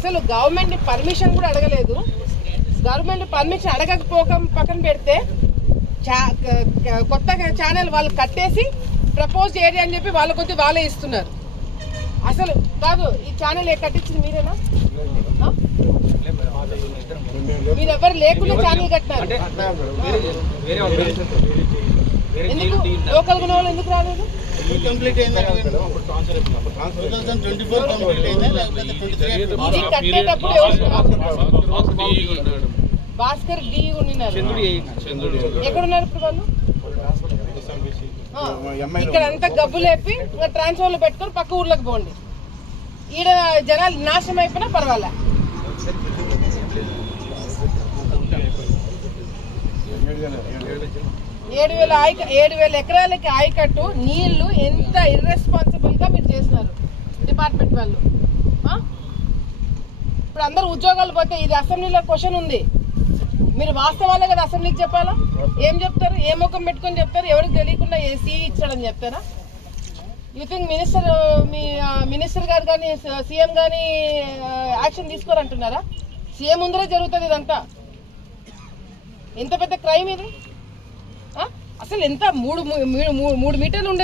అసలు government permission కూడా అడగలేదు. గవర్నమెంట్ పర్మిషన్ అడగకపోక పక్కన పెడితే కొత్త ఛానల్ వాళ్ళు కట్టేసి ప్రపోజ్ చేయరు అని చెప్పి వాళ్ళ కొద్ది వాళ్ళే ఇస్తున్నారు. అసలు కాదు, ఈ ఛానల్ కట్టించింది మీరేనా? మీరెవరు లేకుండా ఛానల్ కట్టినారు. ఎందుకు లోకల్ ఉన్న వాళ్ళు ఎందుకు రాలేదు? ఇది కట్టేటప్పుడు భాస్కర్ డి ఉన్నారు. ఎక్కడున్నారు ఇప్పుడు వాళ్ళు? ఇక్కడ అంతా గబ్బు లేపి ట్రాన్స్ఫర్ లో పెట్టుకొని పక్క ఊర్లోకి పోండి. ఈడ జనాలు నాశనం అయిపోయినా పర్వాలే. 7,000 ఎకరాలకి ఆయకట్టు నీళ్లు ఎంత ఇర్రెస్పాన్సిబుల్ గా మీరు చేసినారు డిపార్ట్మెంట్ వాళ్ళు. ఇప్పుడు అందరు ఉద్యోగాలు పోతే ఇది అసెంబ్లీలో క్వశ్చన్ ఉంది. మీరు వాస్తవాలే కదా అసెంబ్లీకి చెప్పాలా? ఏం చెప్తారు? ఏ ముఖం పెట్టుకొని చెప్తారు? ఎవరికి తెలియకుండా సీ ఇచ్చాడని చెప్తారా? యూ థింక్ మినిస్టర్ గారు కానీ సీఎం కానీ యాక్షన్ తీసుకోరంటున్నారా? సీఎం ముందరే జరుగుతుంది ఇదంతా. ఎంత పెద్ద క్రైమ్ ఇది. అసలు ఎంత 3 మీటర్లు ఉండే